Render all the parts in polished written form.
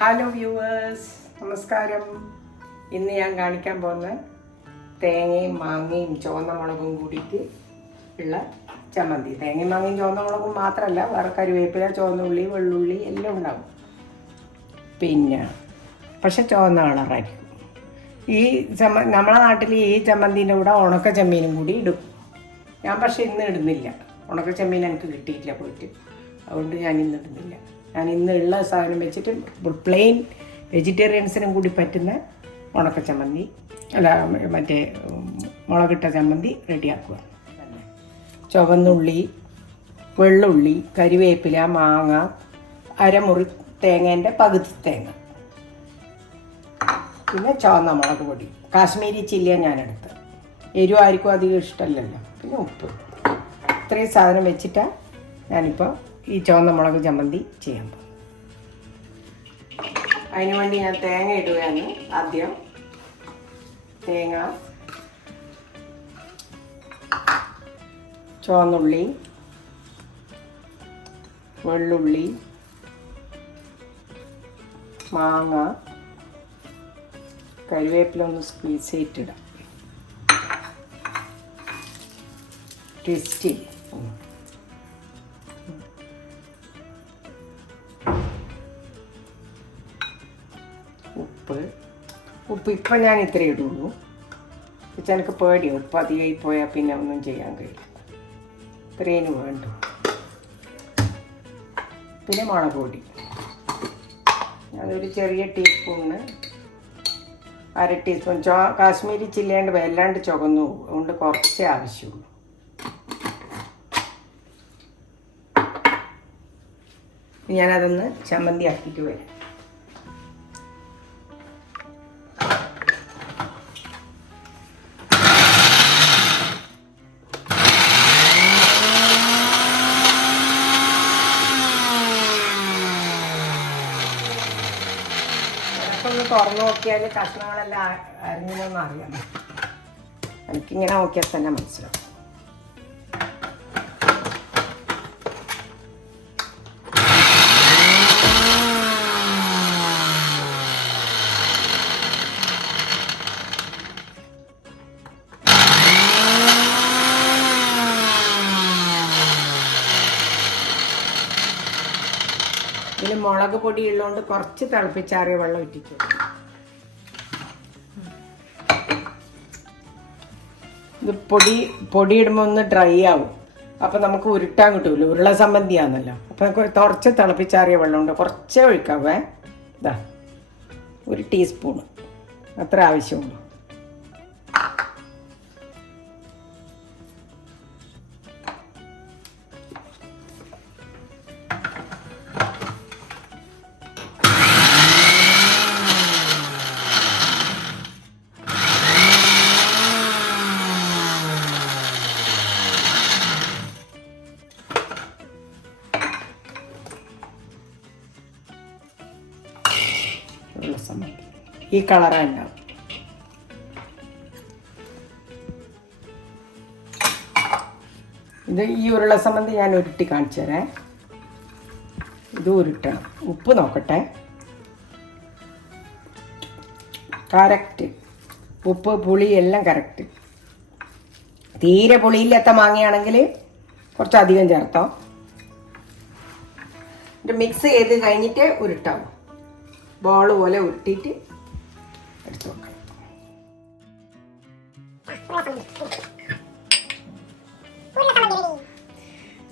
Hello viewers, നമസ്കാരം. ഇന്ന് ഞാൻ കാണിക്കാൻ പോകുന്ന തേങ്ങയും മാങ്ങയും ചുവന്ന മുളകും കൂടിയിട്ട് ഉള്ള ചമ്മന്തി. തേങ്ങയും മാങ്ങയും ചുവന്ന മുളകും മാത്രമല്ല, വേറെ കറിവേപ്പില, ചുവന്നുള്ളി, വെള്ളുള്ളി എല്ലാം ഉണ്ടാവും. പിന്നെ പക്ഷെ ചുവന്ന കളറായിരിക്കും. ഈ നമ്മളെ നാട്ടിൽ ഈ ചമ്മന്തിൻ്റെ കൂടെ ഉണക്ക ചെമ്മീനും കൂടി ഇടും. ഞാൻ പക്ഷെ ഇന്ന് ഇടുന്നില്ല. ഉണക്ക ചെമ്മീൻ എനിക്ക് കിട്ടിയിട്ടില്ല പോയിട്ട്, അതുകൊണ്ട് ഞാൻ ഇന്ന് ഇടുന്നില്ല. ഞാൻ ഇന്നുള്ള സാധനം വെച്ചിട്ട് പ്ലെയിൻ വെജിറ്റേറിയൻസിനും കൂടി പറ്റുന്ന ഉണക്ക ചമ്മന്തി അല്ല മറ്റേ മുളകിട്ട ചമ്മന്തി റെഡിയാക്കുക. ചുവന്നുള്ളി, വെള്ളുള്ളി, കരിവേപ്പില, മാങ്ങ, അരമുറി തേങ്ങേൻ്റെ പകുതി തേങ്ങ, പിന്നെ ചുവന്ന മുളക് പൊടി, കാശ്മീരി ചില്ലിയാണ് ഞാനെടുത്തത്. എരിവ് ആർക്കും അധികം ഇഷ്ടമല്ലല്ലോ. പിന്നെ ഉപ്പ്. ഇത്രയും സാധനം വെച്ചിട്ടാണ് ഞാനിപ്പോൾ ഈ ചുവന്ന മുളക് ചമ്മന്തി ചെയ്യാൻ പോകും. അതിനു വേണ്ടി ഞാൻ തേങ്ങ ഇടുകയാണ്. ആദ്യം തേങ്ങ, ചുവന്നുള്ളി, വെള്ളുള്ളി, മാങ്ങ, കറിവേപ്പില ഒന്ന് സ്ക്വീസ് ചെയ്തിട്ടിടാം. ടേസ്റ്റ് ഉപ്പ് ഇപ്പം ഞാൻ ഇത്ര ഇടുള്ളൂ. പക്ഷെ എനിക്ക് പേടിയാണ്, ഉപ്പ് അധികമായി പോയാൽ പിന്നെ ഒന്നും ചെയ്യാൻ കഴിയില്ല. ഇത്രയും വേണ്ടു. പിന്നെ മുളക് പൊടി ഞാനൊരു ചെറിയ ടീസ്പൂണിന് അര ടീസ്പൂൺ. കാശ്മീരി ചില്ലിയാണ്ട് വല്ലാണ്ട് ചുവന്നു പോകും, അതുകൊണ്ട് കുറച്ചേ ആവശ്യമുള്ളൂ. ഞാനതൊന്ന് ചമ്മന്തി ആക്കിയിട്ട് വരാം. ഒന്ന് തുറന്നു നോക്കിയാൽ കഷ്ണങ്ങളെല്ലാം അരിഞ്ഞതെന്ന് അറിയാം. എനിക്കിങ്ങനെ നോക്കിയാൽ തന്നെ മനസ്സിലാവും. ഇതിൽ മുളക് പൊടി ഉള്ളതുകൊണ്ട് കുറച്ച് തിളപ്പിച്ചാറിയ വെള്ളം ഇട്ടിക്കും. ഇത് പൊടിയിടുമ്പോൾ ഒന്ന് ഡ്രൈ ആവും. അപ്പം നമുക്ക് ഉരുട്ടാൻ കിട്ടൂല. ഉരുള സംബന്ധിയാണല്ലോ. അപ്പം കുറച്ച് തിളപ്പിച്ചാറിയ വെള്ളമുണ്ട്, കുറച്ചേ ഒഴിക്കാവേ. ഇതാ ഒരു ടീസ്പൂണ് അത്ര ആവശ്യമുള്ളൂ. ഈ കളറാണ് ഉണ്ടാവും. ഇത് ഈ ഉരുള സംബന്ധി ഞാൻ ഉരുട്ടി കാണിച്ചു തരാം. ഇത് ഉരുട്ടണം. ഉപ്പ് നോക്കട്ടെ. കറക്റ്റ് ഉപ്പ്, പുളി എല്ലാം കറക്റ്റ്. തീരെ പുളിയില്ലാത്ത മാങ്ങയാണെങ്കിൽ കുറച്ചധികം ചേർത്തോ. ഇത് മിക്സ് ചെയ്ത് കഴിഞ്ഞിട്ട് ഉരുട്ടാവും. ബോൾ പോലെ ഉരുട്ടിയിട്ട് എടുത്ത് വെക്കണം.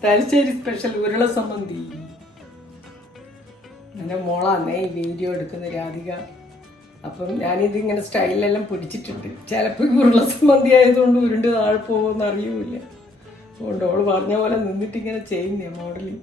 തലശ്ശേരി സ്പെഷ്യൽ ഉരുള സംബന്ധി. എൻ്റെ മോളാന്നേ ഈ വീഡിയോ എടുക്കുന്ന രാധിക. അപ്പം ഞാനിതിങ്ങനെ സ്റ്റൈലിലെല്ലാം പിടിച്ചിട്ടുണ്ട്. ചിലപ്പോൾ ഉരുള സംബന്ധി ആയതുകൊണ്ട് ഉരുണ്ട് താഴെ പോകുമെന്ന് അറിയൂല. അതുകൊണ്ട് അവൾ പറഞ്ഞ പോലെ നിന്നിട്ടിങ്ങനെ ചെയ്യുന്നേ മോഡലിങ്.